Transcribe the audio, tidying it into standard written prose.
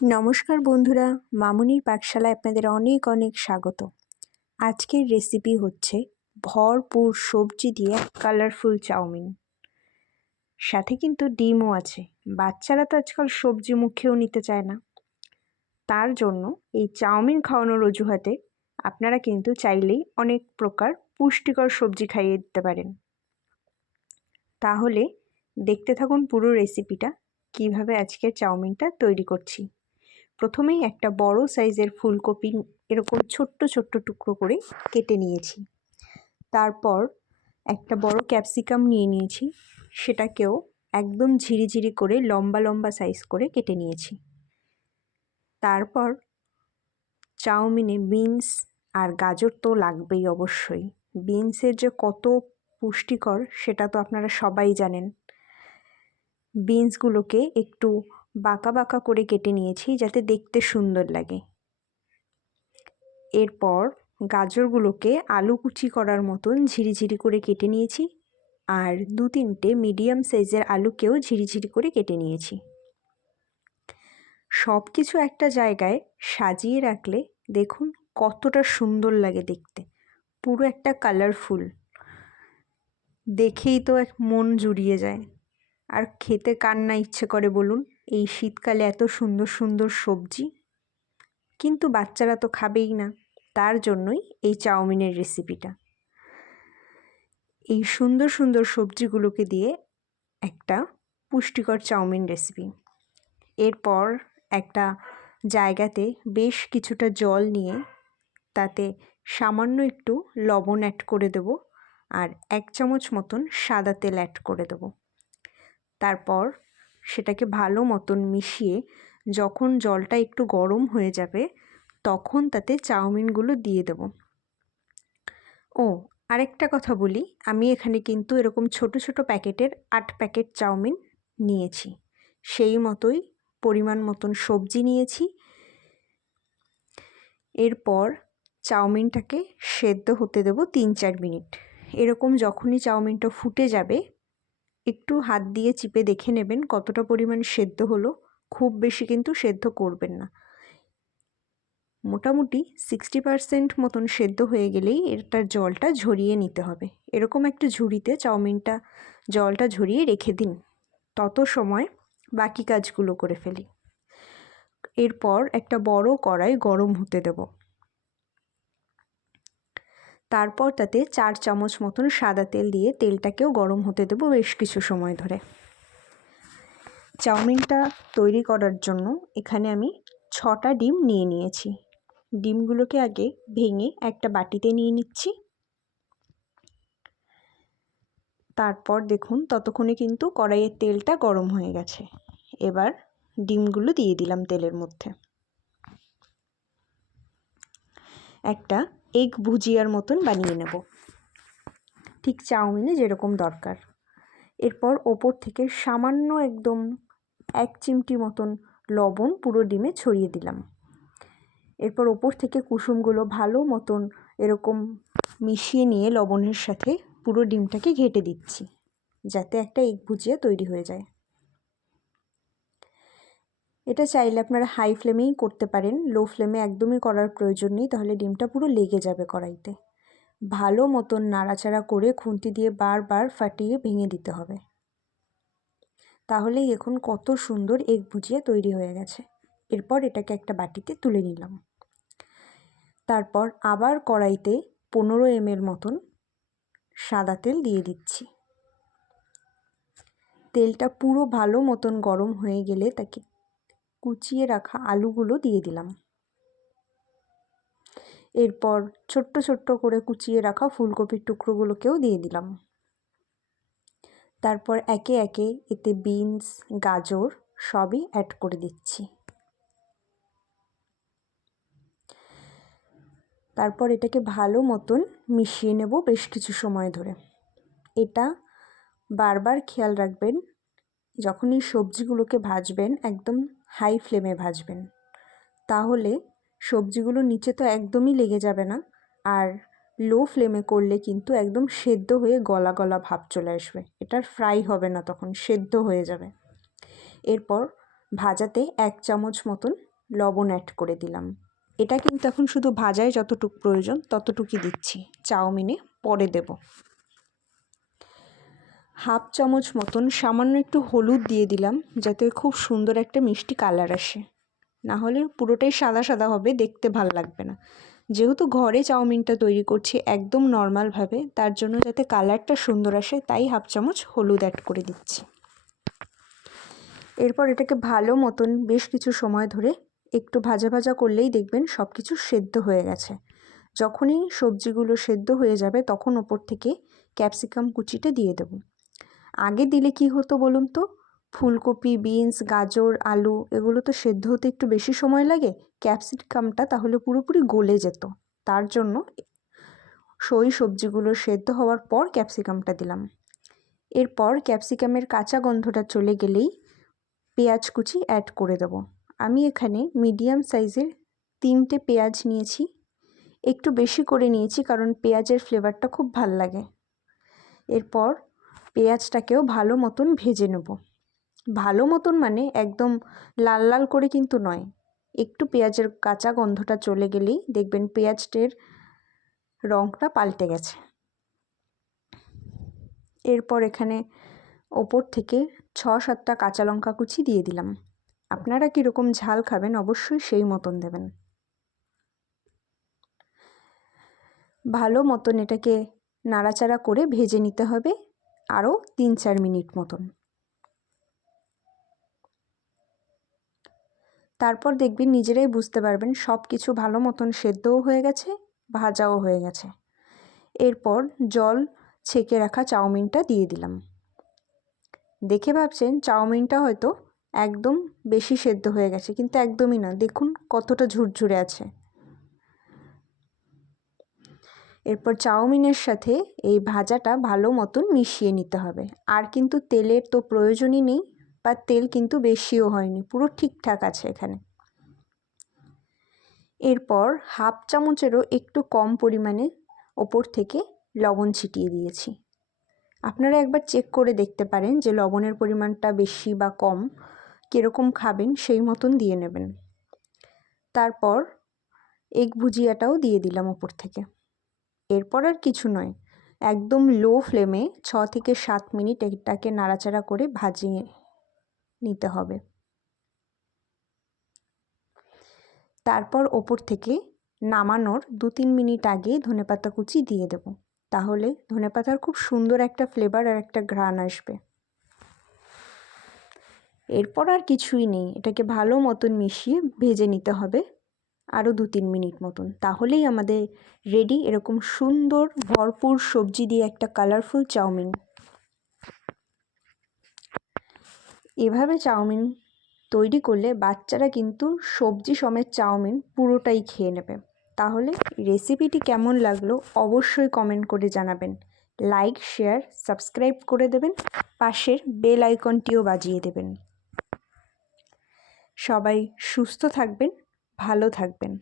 নমস্কার বন্ধুরা, মামুনির পাকশালায় আপনাদের অনেক অনেক স্বাগত। আজকের রেসিপি হচ্ছে ভরপুর সবজি দিয়ে কালারফুল চাউমিন। সাথে কিন্তু ডিমও আছে। বাচ্চারা তো আজকাল সবজি মুখেও নিতে চায় না, তার জন্য এই চাউমিন খাওয়ানোর অজুহাতে আপনারা কিন্তু চাইলেই অনেক প্রকার পুষ্টিকর সবজি খাইয়ে দিতে পারেন। তাহলে দেখতে থাকুন পুরো রেসিপিটা, কিভাবে আজকের চাউমিনটা তৈরি করছি। প্রথমেই একটা বড় সাইজের ফুলকপি এরকম ছোট্ট ছোট্ট টুকরো করে কেটে নিয়েছি। তারপর একটা বড় ক্যাপসিকাম নিয়ে নিয়েছি, সেটাকেও একদম ঝিরিঝিরি করে লম্বা লম্বা সাইজ করে কেটে নিয়েছি। তারপর চাউমিনে বিনস আর গাজর তো লাগবেই অবশ্যই। বিনসের যে কত পুষ্টিকর সেটা তো আপনারা সবাই জানেন। বিনসগুলোকে একটু বাঁকা বাঁকা করে কেটে নিয়েছি যাতে দেখতে সুন্দর লাগে। এরপর গাজরগুলোকে আলু কুচি করার মতন ঝিরিঝিরি করে কেটে নিয়েছি, আর 2-3টে মিডিয়াম সাইজের আলুকেও ঝিরিঝিরি করে কেটে নিয়েছি। সব কিছু একটা জায়গায় সাজিয়ে রাখলে দেখুন কতটা সুন্দর লাগে দেখতে, পুরো একটা কালারফুল, দেখেই তো মন জুড়িয়ে যায়। আর খেতে কার না ইচ্ছে করে বলুন, এই শীতকালে এত সুন্দর সুন্দর সবজি। কিন্তু বাচ্চারা তো খাবেই না, তার জন্যই এই চাউমিনের রেসিপিটা। এই সুন্দর সুন্দর সবজিগুলোকে দিয়ে একটা পুষ্টিকর চাউমিন রেসিপি। এরপর একটা জায়গাতে বেশ কিছুটা জল নিয়ে তাতে সামান্য একটু লবণ অ্যাড করে দেব, আর 1 চামচ মতন সাদা তেল অ্যাড করে দেব। তারপর সেটাকে ভালো মতন মিশিয়ে যখন জলটা একটু গরম হয়ে যাবে তখন তাতে চাউমিনগুলো দিয়ে দেব। আরেকটা কথা বলি, আমি এখানে কিন্তু এরকম ছোট ছোট প্যাকেটের 8 প্যাকেট চাউমিন নিয়েছি। সেই মতোই পরিমাণ মতন সবজি নিয়েছি। এরপর চাউমিনটাকে সেদ্ধ হতে দেব 3-4 মিনিট। এরকম যখনই চাউমিনটা ফুটে যাবে একটু হাত দিয়ে চিপে দেখে নেবেন কতটা পরিমাণ সেদ্ধ হলো। খুব বেশি কিন্তু সেদ্ধ করবেন না, মোটামুটি 60% মতন সেদ্ধ হয়ে গেলেই এটার জলটা ঝরিয়ে নিতে হবে। এরকম একটা ঝুড়িতে চাউমিনটা জলটা ঝরিয়ে রেখে দিন, তত সময় বাকি কাজগুলো করে ফেলি। এরপর একটা বড় কড়াই গরম হতে দেব। তারপর তাতে 4 চামচ মতন সাদা তেল দিয়ে তেলটাকেও গরম হতে দেব বেশ কিছু সময় ধরে। চাউমিনটা তৈরি করার জন্য এখানে আমি 6টা ডিম নিয়ে নিয়েছি। ডিমগুলোকে আগে ভেঙে একটা বাটিতে নিয়ে নিচ্ছি। তারপর দেখুন ততক্ষণে কিন্তু কড়াইয়ের তেলটা গরম হয়ে গেছে। এবার ডিমগুলো দিয়ে দিলাম তেলের মধ্যে। একটা এগ ভুজিয়ার মতন বানিয়ে নেব, ঠিক চাউমিনে যেরকম দরকার। এরপর ওপর থেকে সামান্য একদম 1 চিমটি মতন লবণ পুরো ডিমে ছড়িয়ে দিলাম। এরপর ওপর থেকে কুসুমগুলো ভালো মতন এরকম মিশিয়ে নিয়ে লবণের সাথে পুরো ডিমটাকে ঘেঁটে দিচ্ছি, যাতে একটা এগ ভুজিয়া তৈরি হয়ে যায়। এটা চাইলে আপনারা হাই ফ্লেমেই করতে পারেন, লো ফ্লেমে একদমই করার প্রয়োজন নেই, তাহলে ডিমটা পুরো লেগে যাবে কড়াইতে। ভালো মতন নাড়াচাড়া করে খুন্তি দিয়ে বারবার ফাটিয়ে ভেঙে দিতে হবে, তাহলেই এখন কত সুন্দর এগ ভুজিয়া তৈরি হয়ে গেছে। এরপর এটাকে একটা বাটিতে তুলে নিলাম। তারপর আবার কড়াইতে 15 ml মতন সাদা তেল দিয়ে দিচ্ছি। তেলটা পুরো ভালো মতন গরম হয়ে গেলে তাকে কুচিয়ে রাখা আলুগুলো দিয়ে দিলাম। এরপর ছোট্ট ছোট্ট করে কুচিয়ে রাখা ফুলকপির টুকরোগুলোকেও দিয়ে দিলাম। তারপর একে একে এতে বিনস, গাজর সবই অ্যাড করে দিচ্ছি। তারপর এটাকে ভালো মতন মিশিয়ে নেব বেশ কিছু সময় ধরে। এটা বারবার খেয়াল রাখবেন, যখন এই সবজিগুলোকে ভাজবেন একদম হাই ফ্লেমে ভাজবেন, তাহলে সবজিগুলো নিচে তো একদমই লেগে যাবে না, আর লো ফ্লেমে করলে কিন্তু একদম সেদ্ধ হয়ে গলা গলা ভাব চলে আসবে। এটার ফ্রাই হবে না, তখন সেদ্ধ হয়ে যাবে। এরপর ভাজাতে 1 চামচ মতন লবণ অ্যাড করে দিলাম। এটা কিন্তু এখন শুধু ভাজায় যতটুকু প্রয়োজন ততটুকুই দিচ্ছি, চাউমিনে পরে দেব। হাফ চামচ মতন সামান্য একটু হলুদ দিয়ে দিলাম, যাতে খুব সুন্দর একটা মিষ্টি কালার আসে, না হলে পুরোটাই সাদা সাদা হবে, দেখতে ভাল লাগবে না। যেহেতু ঘরে চাউমিনটা তৈরি করছি একদম নর্মালভাবে, তার জন্য যাতে কালারটা সুন্দর আসে তাই হাফ চামচ হলুদ অ্যাড করে দিচ্ছি। এরপর এটাকে ভালো মতন বেশ কিছু সময় ধরে একটু ভাজা ভাজা করলেই দেখবেন সব কিছু সেদ্ধ হয়ে গেছে। যখনই সবজিগুলো সেদ্ধ হয়ে যাবে তখন ওপর থেকে ক্যাপসিকাম কুচিটা দিয়ে দেব। আগে দিলে কি হতো বলুন তো, ফুলকপি, বিনস, গাজর, আলু এগুলো তো সেদ্ধ হতে একটু বেশি সময় লাগে, ক্যাপসিকামটা তাহলে পুরোপুরি গলে যেত। তার জন্য সবজিগুলো সেদ্ধ হওয়ার পর ক্যাপসিকামটা দিলাম। এরপর ক্যাপসিকামের কাঁচা গন্ধটা চলে গেলেই পেঁয়াজ কুচি অ্যাড করে দেব। আমি এখানে মিডিয়াম সাইজের 3টে পেঁয়াজ নিয়েছি, একটু বেশি করে নিয়েছি কারণ পেঁয়াজের ফ্লেভারটা খুব ভাল লাগে। এরপর পেঁয়াজটাকেও ভালো মতন ভেজে নেব। ভালো মতন মানে একদম লাল লাল করে কিন্তু নয়, একটু পেঁয়াজের কাঁচা গন্ধটা চলে গেলেই দেখবেন পেঁয়াজটার রঙটা পাল্টে গেছে। এরপর এখানে ওপর থেকে 6-7টা কাঁচা লঙ্কা কুচি দিয়ে দিলাম। আপনারা কীরকম ঝাল খাবেন অবশ্যই সেই মতন দেবেন। ভালো মতন এটাকে নাড়াচাড়া করে ভেজে নিতে হবে আরও 3-4 মিনিট মতন। তারপর দেখবেন নিজেরাই বুঝতে পারবেন সব কিছু ভালো মতন সেদ্ধও হয়ে গেছে, ভাজাও হয়ে গেছে। এরপর জল ছেঁকে রাখা চাউমিনটা দিয়ে দিলাম। দেখে ভাবছেন চাউমিনটা হয়তো একদম বেশি সেদ্ধ হয়ে গেছে, কিন্তু একদমই না, দেখুন কতটা ঝুরঝুরে আছে। এরপর চাউমিনের সাথে এই ভাজাটা ভালো মতন মিশিয়ে নিতে হবে। আর কিন্তু তেলের তো প্রয়োজনই নেই, বা তেল কিন্তু বেশিও হয়নি, পুরো ঠিকঠাক আছে এখানে। এরপর হাফ চামচেরও একটু কম পরিমাণে ওপর থেকে লবণ ছিটিয়ে দিয়েছি। আপনারা একবার চেক করে দেখতে পারেন যে লবণের পরিমাণটা বেশি বা কম, কীরকম খাবেন সেই মতন দিয়ে নেবেন। তারপর এগ ভুজিয়াটাও দিয়ে দিলাম ওপর থেকে। এরপর আর কিছু নয়, একদম লো ফ্লেমে 6 থেকে 7 মিনিট এটাকে নাড়াচাড়া করে ভাজিয়ে নিতে হবে। তারপর ওপর থেকে নামানোর 2-3 মিনিট আগে ধনেপাতা কুচি দিয়ে দেব, তাহলে ধনেপাতার খুব সুন্দর একটা ফ্লেভার আর একটা ঘ্রাণ আসবে। এরপর আর কিছুই নেই, এটাকে ভালো মতন মিশিয়ে ভেজে নিতে হবে আরও 2-3 মিনিট মতন, তাহলেই আমাদের রেডি এরকম সুন্দর ভরপুর সবজি দিয়ে একটা কালারফুল চাউমিন। এভাবে চাউমিন তৈরি করলে বাচ্চারা কিন্তু সবজি সমেত চাউমিন পুরোটাই খেয়ে নেবে। তাহলে রেসিপিটি কেমন লাগলো অবশ্যই কমেন্ট করে জানাবেন। লাইক, শেয়ার, সাবস্ক্রাইব করে দেবেন, পাশের বেল আইকনটিও বাজিয়ে দেবেন। সবাই সুস্থ থাকবেন, ভালো থাকবেন।